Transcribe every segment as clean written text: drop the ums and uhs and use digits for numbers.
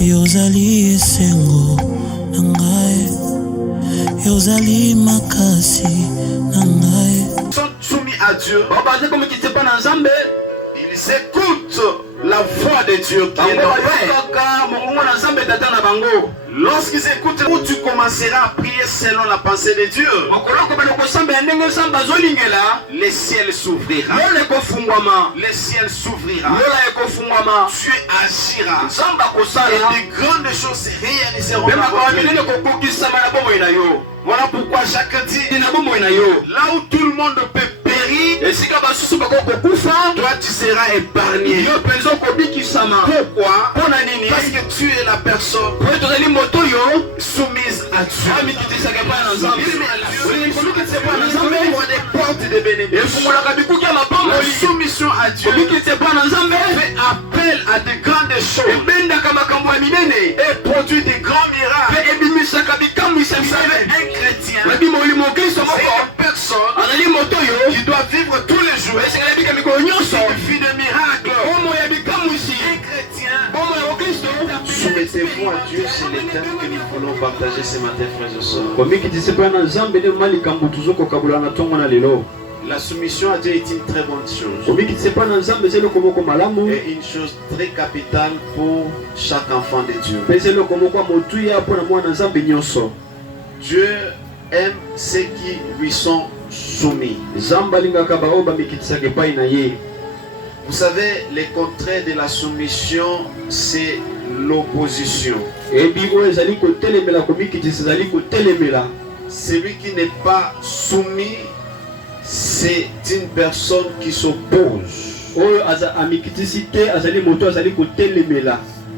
Yozali esengo nangae, yozali makasi nangae. Sont soumis à Dieu. Ils écoutent la voix de Dieu qui est leur Père. Lorsqu'ils écoutent, où tu commenceras à prier selon la pensée de Dieu, les ciels s'ouvrira. Les ciels s'ouvrira. Dieu agira. Et de grandes choses se réaliseront. Voilà pourquoi chacun dit, là où tout le monde peut périr, toi tu seras épargné. Pourquoi? Parce que tu es la personne soumise à Dieu. Il ouvre des portes de bénédiction. La soumission à Dieu fait appel à de grandes choses et produit de grands miracles. Vous savez, un chrétien, c'est une personne qui doit vivre tous les jours une vie de miracles. Un chrétien, soumettez-vous à Dieu, c'est les thèmes que nous voulons partager ce matin, frères et sœurs. La soumission à Dieu est une très bonne chose. Et une chose très capitale pour chaque enfant de Dieu. Dieu aime ceux qui lui sont soumis. Vous savez, le contraire de la soumission, c'est l'opposition. Celui qui n'est pas soumis, c'est une personne qui s'oppose.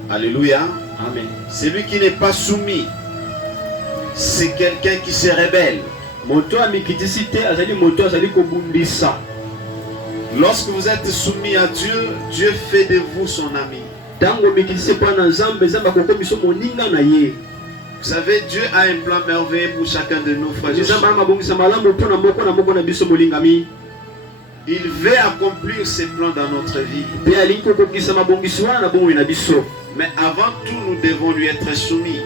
Alléluia. Amen. Celui qui n'est pas soumis, c'est quelqu'un qui se rebelle. Lorsque vous êtes soumis à Dieu, Dieu fait de vous son ami. Vous savez, Dieu a un plan merveilleux pour chacun de nous, frères et sœurs. Il veut accomplir ses plans dans notre vie. Mais avant tout, nous devons lui être soumis.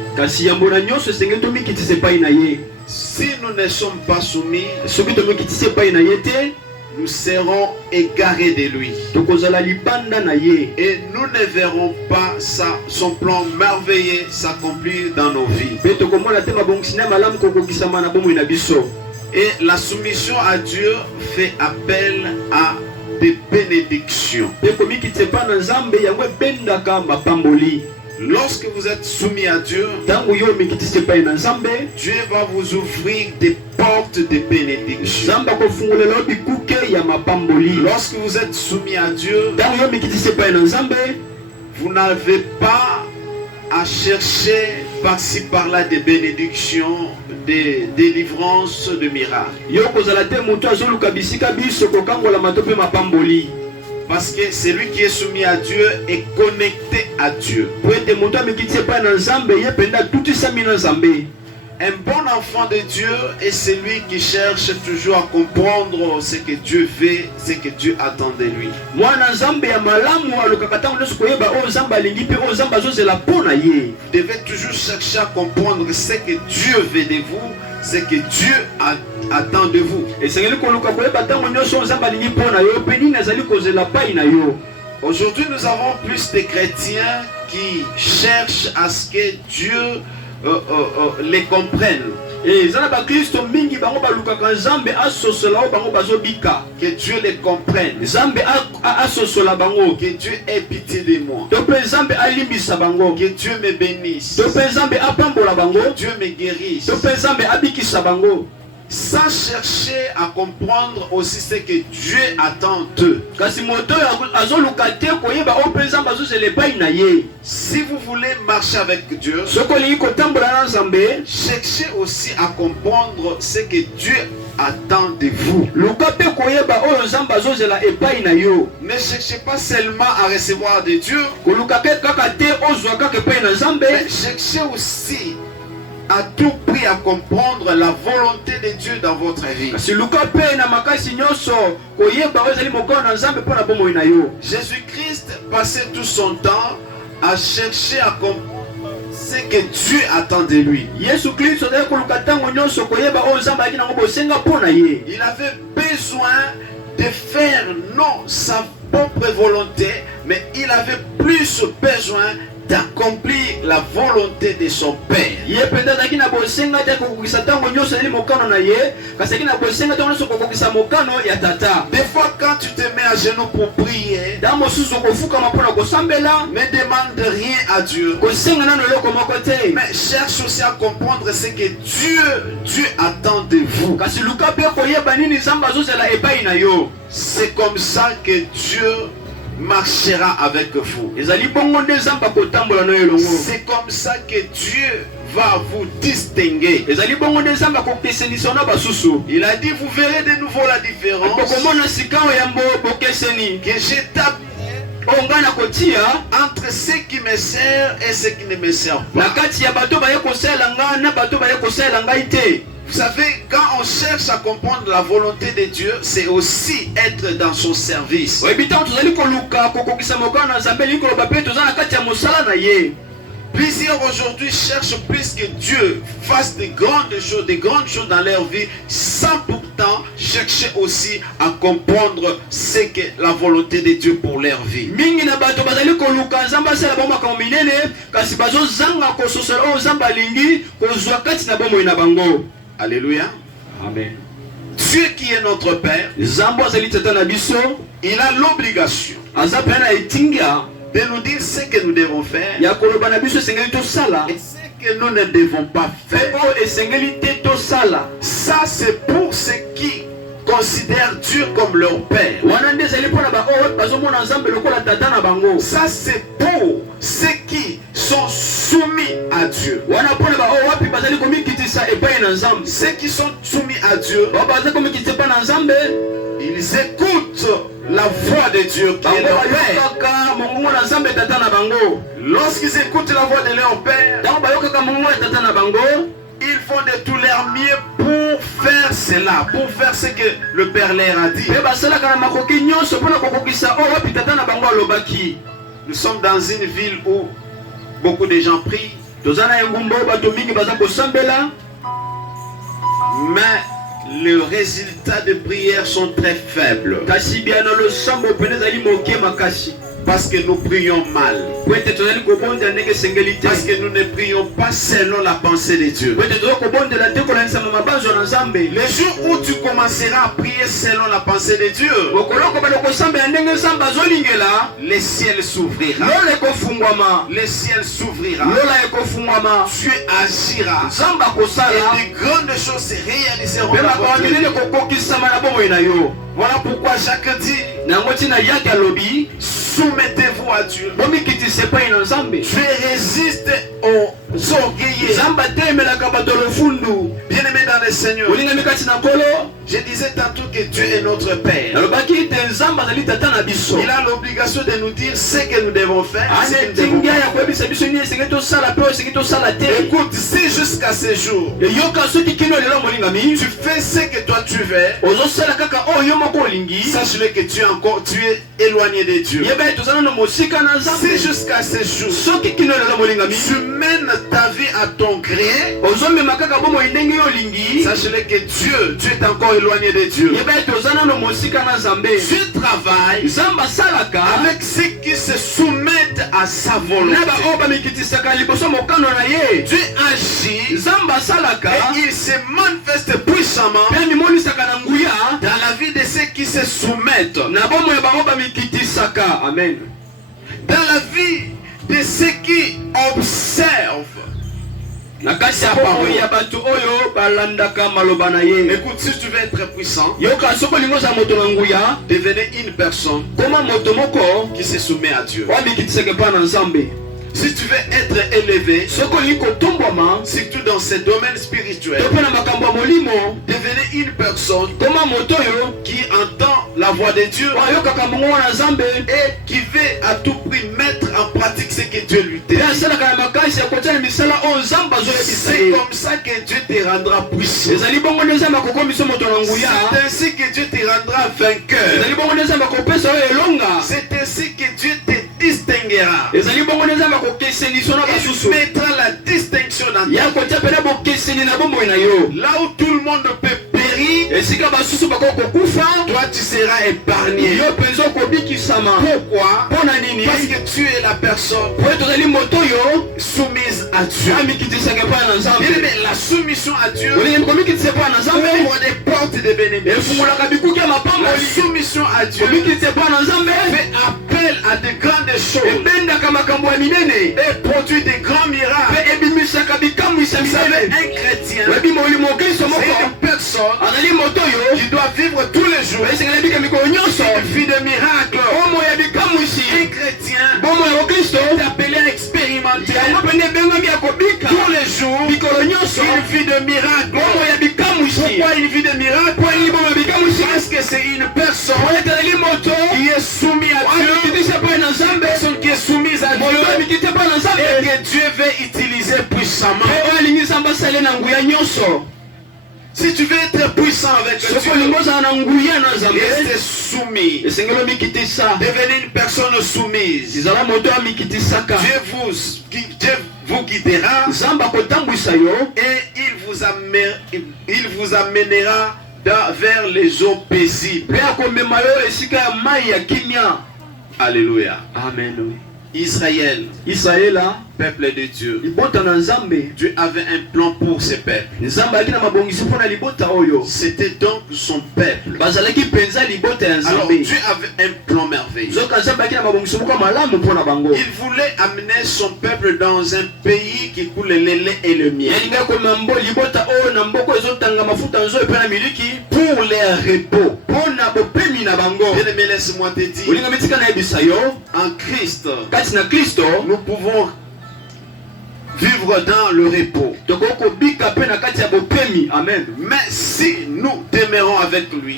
Si nous ne sommes pas soumis, nous serons égarés de lui. Et nous ne verrons pas son plan merveilleux s'accomplir dans nos vies. Et la soumission à Dieu fait appel à des bénédictions. Lorsque vous êtes soumis à Dieu, Dieu va vous ouvrir des portes de bénédiction. Lorsque vous êtes soumis à Dieu, vous n'avez pas à chercher par-ci par-là des bénédictions, des délivrances, de miracles. Parce que celui qui est soumis à Dieu est connecté à Dieu. Un bon enfant de Dieu est celui qui cherche toujours à comprendre ce que Dieu fait, ce que Dieu attend de lui. Vous devez toujours chercher à comprendre ce que Dieu veut de vous, ce que Dieu attend de vous. Aujourd'hui, nous avons plus de chrétiens qui cherchent à ce que Dieu les comprennent. Que Dieu les comprenne. Que Dieu ait pitié de moi. Que Dieu me bénisse. Que Dieu me guérisse. Sans chercher à comprendre aussi ce que Dieu attend d'eux. Si vous voulez marcher avec Dieu, cherchez aussi à comprendre ce que Dieu attend de vous. Ne cherchez pas seulement à recevoir de Dieu, mais cherchez aussi à tout prix à comprendre la volonté de Dieu dans votre vie. Jésus-Christ passait tout son temps à chercher à ce que Dieu attend de lui. Il avait besoin de faire non sa propre volonté, mais il avait plus besoin d'accomplir la volonté de son Père. Des fois quand tu te mets à genoux pour prier, ne demande rien à Dieu, mais cherche aussi à comprendre ce que Dieu attend de vous. C'est comme ça que Dieu marchera avec vous. C'est comme ça que Dieu va vous distinguer. Il a dit, vous verrez de nouveau la différence que j'établirai entre ceux qui me servent et ceux qui ne me servent pas. Vous savez, quand on cherche à comprendre la volonté de Dieu, c'est aussi être dans son service. Plusieurs aujourd'hui cherchent plus que Dieu fasse de grandes choses dans leur vie, sans pourtant chercher aussi à comprendre ce qu'est la volonté de Dieu pour leur vie. Alléluia. Amen. Dieu qui est notre Père, il a l'obligation de nous dire ce que nous devons faire et ce que nous ne devons pas faire. Ça, c'est pour ceux qui considèrent Dieu comme leur Père. Ça, c'est pour ceux qui sont soumis à Dieu. Ceux qui sont soumis à Dieu, ils écoutent la voix de Dieu qui est leur Père. Lorsqu'ils écoutent la voix de leur Père, ils font de tout leur mieux pour faire cela, pour faire ce que le Père leur a dit. Nous sommes dans une ville où beaucoup de gens prient, mais les résultats de prière sont très faibles. Parce que nous prions mal. Parce que nous ne prions pas selon la pensée de Dieu. Le jour où tu commenceras à prier selon la pensée de Dieu, le ciel s'ouvrira. Le ciel s'ouvrira. Dieu agira. Et de grandes choses se réaliseront. Voilà pourquoi Jacques dit, soumettez-vous à Dieu. Dieu résiste aux orgueilleux. Bien-aimé dans le Seigneur, je disais tantôt que Dieu est notre Père. Il a l'obligation de nous dire ce que nous devons faire. Écoute, si jusqu'à ce jour tu fais ce que toi tu veux, sache-le que tu es éloigné de Dieu. Si jusqu'à ce jour tu mènes ta vie à ton gré, sache-le que Dieu, tu es encore éloigné de Dieu. Tu travailles avec ceux qui se soumettent à sa volonté. Tu agis et il se manifeste puissamment dans la vie de ceux qui se soumettent. Amen. Dans la vie de ceux qui observent sa parole. Écoute, si tu veux être puissant, devenez une personne qui se soumet à Dieu. Si tu veux être élevé, surtout dans ces domaines spirituels, devenez une personne qui entend la voix de Dieu et qui veut à tout prix mettre en pratique ce que Dieu lui dit. C'est comme ça que Dieu te rendra puissant. C'est ainsi que Dieu te rendra vainqueur. C'est ainsi que Dieu te distinguera distinguera. Il mettra la distinction dans ta vie. Là où tout le monde peut périr, toi tu seras épargné. Pourquoi? Parce que tu es la personne soumise à Dieu. La soumission à Dieu ouvre des portes de bénédiction. La soumission à Dieu fait appel à de grandes choses et produit de grands miracles. Vous savez, un chrétien, c'est une personne qui doit vivre tous les jours une vie de miracles. Un chrétien est appelé à expérimenter tous les jours une vie de miracle. Pourquoi une vie de miracle? Parce que c'est une personne qui est soumise à Dieu, une personne qui est soumise à Dieu et que Dieu veut utiliser puissamment. Si tu veux être puissant avec Dieu, reste soumis. Devenez une personne soumise. Dieu vous guidera et il vous amènera vers les eaux paisibles. Alléluia. Amen. Israël, peuple de Dieu. Dieu avait un plan pour ce peuple. C'était donc son peuple. Alors Dieu avait un plan merveilleux. Il voulait amener son peuple dans un pays qui coule le lait et le miel. Pour les repos. Bien-aimé, laisse-moi te dire, en Christ, nous pouvons vivre dans le repos. Mais si nous demeurons avec lui,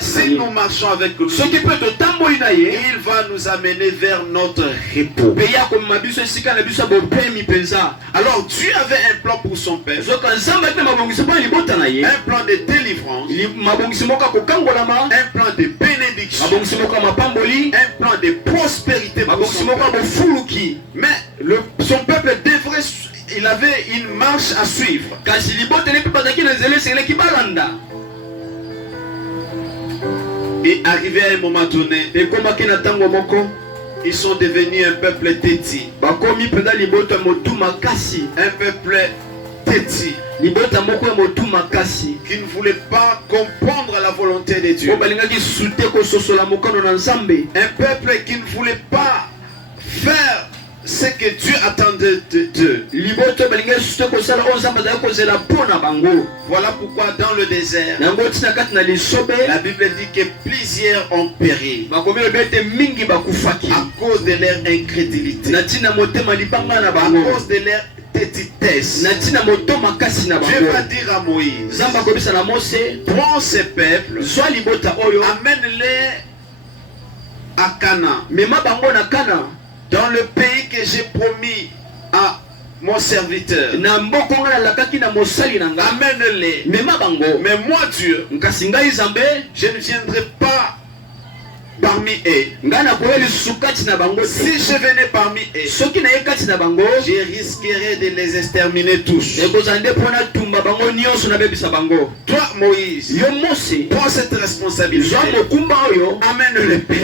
si nous marchons avec lui, il va nous amener vers notre repos. Alors Dieu avait un plan pour son peuple, un plan de délivrance, un plan de bénédiction, un plan de prospérité pour son peuple. Mais son peuple devrait, il avait une marche à suivre. Et arrivé à un moment donné, ils sont devenus un peuple têti. Un peuple têti qui ne voulait pas comprendre la volonté de Dieu. Un peuple qui ne voulait pas faire ce que Dieu attendait d'eux. Voilà pourquoi dans le désert, la Bible dit que plusieurs ont péri à cause de leur incrédulité, à cause de leur tétitesse. Dieu va dire à Moïse, prends ces peuples, amène-les à Canaan, dans le pays que j'ai promis à mon serviteur. Amène-les. Mais moi Dieu, je ne viendrai pas parmi eux. Si je venais parmi eux, je risquerais de les exterminer tous. Toi Moïse, prends cette responsabilité. Amène le peuple.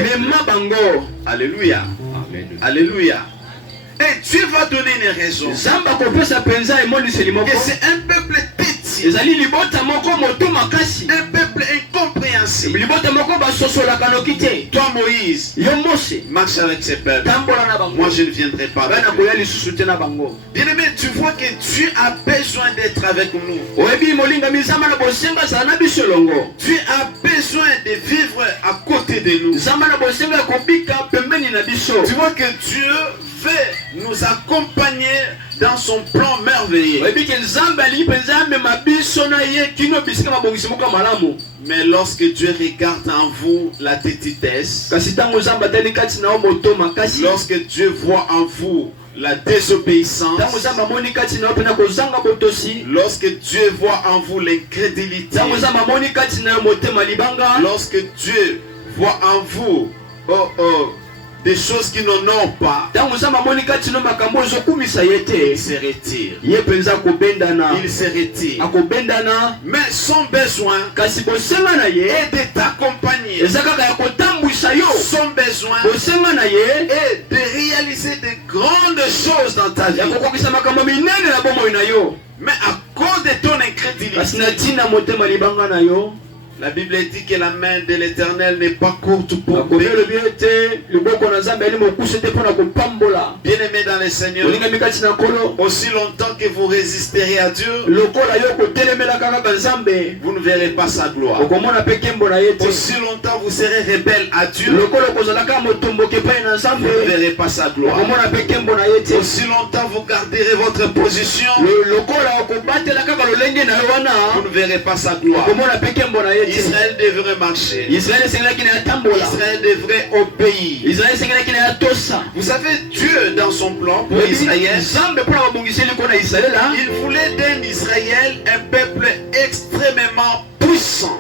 Alléluia. Alléluia. Et Dieu va donner une raison. Que c'est un peuple têtu, un peuple incompréhensible. Toi Moïse, marche avec ce peuple. Moi je ne viendrai pas avec eux. Bien-aimé, tu vois que Dieu a besoin d'être avec nous. Dieu a besoin de vivre à côté de nous. Tu vois que Dieu veut nous accompagner dans son plan merveilleux. Mais lorsque Dieu regarde en vous la tétitesse, lorsque Dieu voit en vous la désobéissance, lorsque Dieu voit en vous l'incrédulité, lorsque Dieu voit en vous des choses qui n'honorent pas, il se retire. Il se retire. Mais son besoin est de t'accompagner. Son besoin est de réaliser de grandes choses dans ta vie. Mais à cause de ton incrédulité, la Bible dit que la main de l'Éternel n'est pas courte pour bénir. Bien-aimés dans le Seigneur, aussi longtemps que vous résisterez à Dieu, vous ne verrez pas sa gloire. Aussi longtemps vous serez rebelles à Dieu, vous ne verrez pas sa gloire. Aussi longtemps vous garderez votre position, vous ne verrez pas sa gloire. Israël devrait marcher. Israël devrait obéir. Vous savez, Dieu dans son plan pour Israël, il voulait d'un Israël un peuple extrêmement puissant.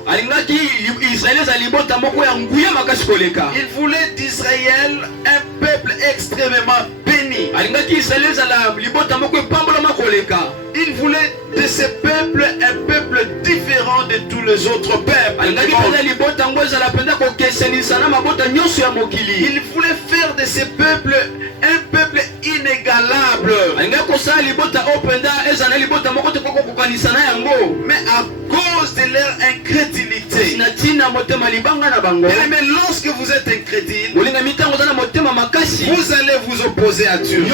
Il voulait d'Israël un peuple extrêmement béni. Il voulait de ce peuple un peuple différent de tous les autres peuples. Il voulait faire de ce peuple un peuple inégalable. Mais à cause de leur incrédulité, mais lorsque vous êtes incrédule, vous allez vous opposer à Dieu.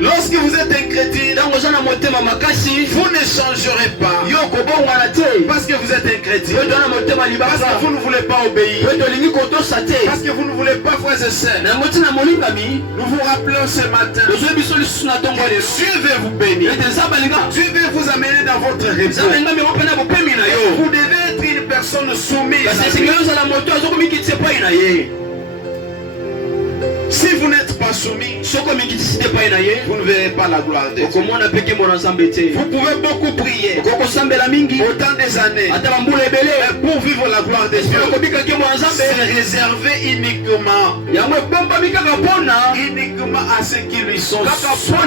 Lorsque vous êtes incrédule, vous ne changerez pas. Parce que vous êtes incrédule. Parce que vous ne voulez pas obéir. Parce que vous ne voulez pas faire ce sein. Nous vous rappelons ce matin que Dieu veut vous bénir. Dieu veut vous amener dans votre réponse. Vous devez être une personne soumise. Si vous n'êtes pas soumis, vous ne verrez pas la gloire de Dieu. Vous pouvez beaucoup prier autant des années, mais pour vivre la gloire de Dieu, c'est réservé uniquement à ceux qui lui sont soumis.